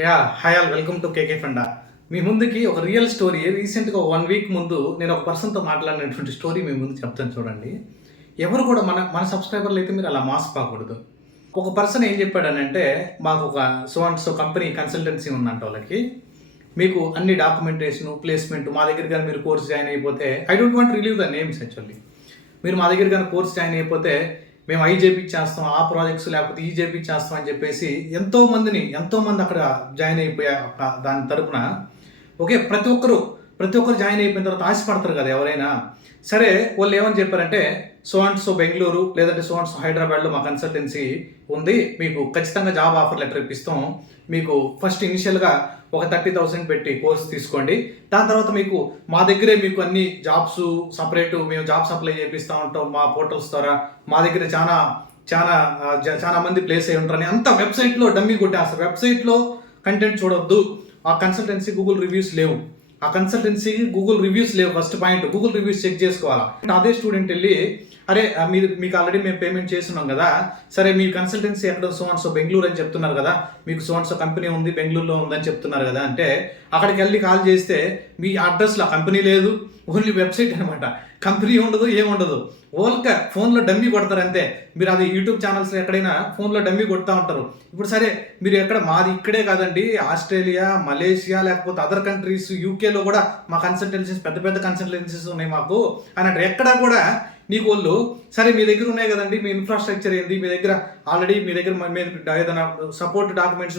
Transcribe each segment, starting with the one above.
Hi all, welcome to KK Funda. మీ ముందుకి ఒక రియల్ స్టోరీ రీసెంట్గా 1 వీక్ ముందు నేను ఒక పర్సన్తో మాట్లాడినటువంటి స్టోరీ మీ ముందు చెప్తాను చూడండి. ఎవరు కూడా మన సబ్స్క్రైబర్లు అయితే మీరు అలా మోసపోకూడదు. ఒక పర్సన్ ఏం చెప్పాడనంటే, మాకు ఒక so and so company consultancy ఉందంట వాళ్ళకి. మీకు అన్ని డాక్యుమెంటేషన్ ప్లేస్మెంట్ మా దగ్గర కానీ మీరు కోర్స్ జాయిన్ అయిపోతే, I don't want relieve the names actually. మీరు మా దగ్గర కానీ కోర్స్ జాయిన్ అయిపోతే మేము ఐ చేపిచ్చేస్తాం, ఆ ప్రాజెక్ట్స్ లేకపోతే ఈ చేపిచ్చేస్తాం అని చెప్పేసి ఎంతోమంది అక్కడ జాయిన్ అయిపోయా దాని తరపున. ఓకే, ప్రతి ఒక్కరు జాయిన్ అయిపోయిన తర్వాత ఆశపడతారు కదా ఎవరైనా. సరే, వాళ్ళు ఏమని చెప్పారంటే, సో అండ్ సో బెంగళూరు లేదంటే సో అండ్ సో హైదరాబాద్లో మా కన్సల్టెన్సీ ఉంది, మీకు ఖచ్చితంగా జాబ్ ఆఫర్ లెటర్ ఇప్పిస్తాం. మీకు ఫస్ట్ ఇనిషియల్గా ఒక 30,000 పెట్టి కోర్స్ తీసుకోండి. దాని తర్వాత మీకు మా దగ్గరే మీకు అన్ని జాబ్స్ సపరేట్ మేము జాబ్స్ అప్లై చేపిస్తూ ఉంటాం మా పోర్టల్స్ ద్వారా. మా దగ్గర చాలా మంది ప్లేస్ అయి ఉంటారని అంత వెబ్సైట్లో డమ్మీ కొట్టేస్తారు. వెబ్సైట్లో కంటెంట్ చూడొద్దు, ఆ కన్సల్టెన్సీ గూగుల్ రివ్యూస్ లేవు. First point Google reviews check చేసుకోవాలా. అదే స్టూడెంట్ వెళ్ళి, అరే మీకు ఆల్రెడీ మేము పేమెంట్ చేస్తున్నాం కదా, సరే మీ కన్సల్టెన్సీ ఎక్కడ సో అండ్ సో బెంగళూరు అని చెప్తున్నారు కదా, మీకు సో అండ్ సో కంపెనీ ఉంది బెంగళూరులో ఉందని చెప్తున్నారు కదా అంటే, అక్కడికి వెళ్ళి కాల్ చేస్తే మీ అడ్రస్లో కంపెనీ లేదు, ఓన్లీ వెబ్సైట్ అనమాట. కంపెనీ ఉండదు, ఏముండదు. ఓల్క ఫోన్లో డమ్మీ కొడతారు అంతే. మీరు అది యూట్యూబ్ ఛానల్స్లో ఎక్కడైనా ఫోన్లో డమ్మీ కొడతా ఉంటారు. ఇప్పుడు సరే, మీరు మాది ఇక్కడే కాదండి, ఆస్ట్రేలియా, మలేషియా, లేకపోతే అదర్ కంట్రీస్, యూకేలో కూడా మా కన్సల్టెన్సీస్ పెద్ద కన్సల్టెన్సీస్ ఉన్నాయి మాకు అని అంటే, ఎక్కడా కూడా నీకు వాళ్ళు సరే మీ దగ్గర ఉన్నాయి కదండి, మీ ఇన్ఫ్రాస్ట్రక్చర్ ఏంది, మీ దగ్గర ఆల్రెడీ ఏదైనా సపోర్ట్ డాక్యుమెంట్స్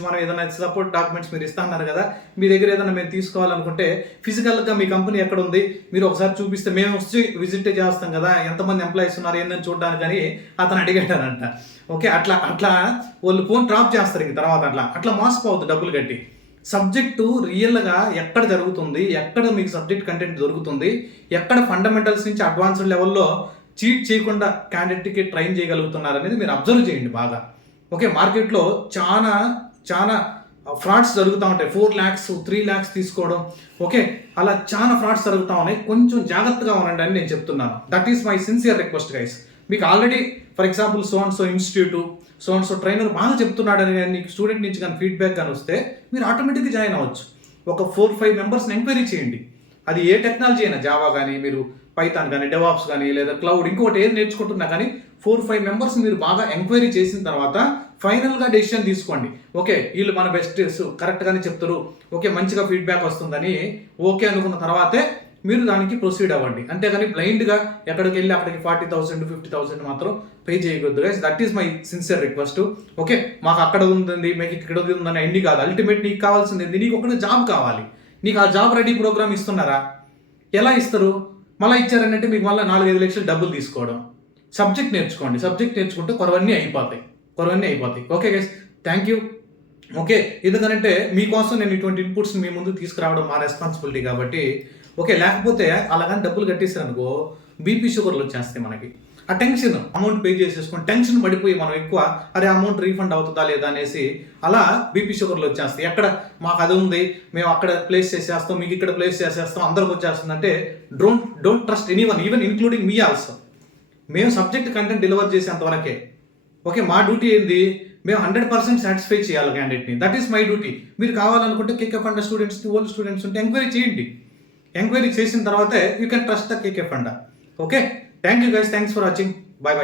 మీరు ఇస్తా అన్నారు కదా, మీ దగ్గర ఏదైనా మేము తీసుకోవాలనుకుంటే ఫిజికల్గా మీ కంపెనీ ఎక్కడ ఉంది మీరు ఒకసారి చూపిస్తే మేము వచ్చి విజిట్ చేస్తాం కదా, ఎంతమంది ఎంప్లాయీస్ ఉన్నారు ఏందని చూడడానికి అని అతను అడిగాడనంట. ఓకే, అట్లా వాళ్ళు ఫోన్ డ్రాప్ చేస్తారు. ఇంక తర్వాత అట్లా మోసపోవద్దు డబ్బులు కట్టి. సబ్జెక్టు రియల్గా ఎక్కడ జరుగుతుంది, ఎక్కడ మీకు సబ్జెక్ట్ కంటెంట్ దొరుకుతుంది, ఎక్కడ ఫండమెంటల్స్ నుంచి అడ్వాన్స్డ్ లెవెల్లో చీట్ చేయకుండా క్యాండిడేట్కి ట్రైన్ చేయగలుగుతున్నారు అనేది మీరు అబ్జర్వ్ చేయండి బాగా. ఓకే, మార్కెట్లో చాలా ఫ్రాడ్స్ జరుగుతూ ఉంటాయి. 4 lakhs 3 lakhs తీసుకోవడం, ఓకే, అలా చాలా ఫ్రాడ్స్ జరుగుతూ ఉన్నాయి. కొంచెం జాగ్రత్తగా ఉండండి అని నేను చెప్తున్నాను. That is my sincere request guys. మీకు already for example so and so institute, so and so trainer బాగా చెప్తున్నాడని నీకు స్టూడెంట్ నుంచి కానీ ఫీడ్బ్యాక్ కానీ వస్తే మీరు ఆటోమేటిక్గా జాయిన్ అవ్వచ్చు. ఒక 4-5 మెంబర్స్ని ఎంక్వైరీ చేయండి. అది ఏ టెక్నాలజీ అయినా, జావా కానీ, మీరు పైథాన్ కానీ, డెవాప్స్ కానీ, లేదా క్లౌడ్, ఇంకొకటి ఏది నేర్చుకుంటున్నా కానీ 4-5 మెంబర్స్ మీరు బాగా ఎంక్వైరీ చేసిన తర్వాత ఫైనల్గా డెసిషన్ తీసుకోండి. ఓకే, వీళ్ళు మన బెస్ట్ కరెక్ట్గానే చెప్తారు, ఓకే మంచిగా ఫీడ్బ్యాక్ వస్తుందని ఓకే అనుకున్న తర్వాతే మీరు దానికి ప్రొసీడ్ అవ్వండి. అంతేగాని బ్లైండ్గా ఎక్కడికి వెళ్ళి అక్కడికి 40,000 50,000 మాత్రం పే చేయకూడదు guys. That is my sincere request. Okay, మాకు అక్కడ ఉందండి, మీకు ఇక్కడ ఉందని అన్ని కాదు. అల్టిమేట్ నీకు కావాల్సింది ఏంది, నీకు ఒకటి జాబ్ కావాలి. నీకు ఆ జాబ్ రెడీ ప్రోగ్రామ్ ఇస్తున్నారా? ఎలా ఇస్తారు? మళ్ళీ ఇచ్చారనంటే మీకు మళ్ళీ 4-5 లక్షలు డబ్బులు తీసుకోవడం. సబ్జెక్ట్ నేర్చుకోండి. సబ్జెక్ట్ నేర్చుకుంటే కొరవన్నీ అయిపోతాయి. Okay guys, thank you. Okay, ఎందుకంటే మీకోసం నేను ఇటువంటి ఇన్పుట్స్ మీ ముందు తీసుకురావడం మా రెస్పాన్సిబిలిటీ కాబట్టి. ఓకే, లేకపోతే అలాగని డబ్బులు కట్టేసారు అనుకో, బీపీ షుగర్లు వచ్చేస్తాయి మనకి. ఆ టెన్షన్, అమౌంట్ పే చేసేసుకొని టెన్షన్ పడిపోయి మనం ఎక్కువ అరే అమౌంట్ రీఫండ్ అవుతుందా లేదా అనేసి అలా బీపీ షుగర్లు వచ్చేస్తాయి. ఎక్కడ మాకు అది ఉంది, మేము అక్కడ ప్లేస్ చేసేస్తాం, మీకు ఇక్కడ ప్లేస్ చేసేస్తాం, అందరికి వచ్చేస్తుంది అంటే don't trust anyone, even including me also. మేము సబ్జెక్ట్ కంటెంట్ డెలివర్ చేసేంత వరకే. ఓకే, మా డ్యూటీ ఏంది, మేము 100% సాటిస్ఫై చేయాలి క్యాండిడేట్ని. That is my duty. మీరు కావాలనుకుంటే KK Funda students, old students ఉంటే ఎంక్వైరీ చేయండి. ఎంక్వైరీ చేసిన తర్వాతే you can trust the KK Funda. Okay, thank you guys, thanks for watching, bye.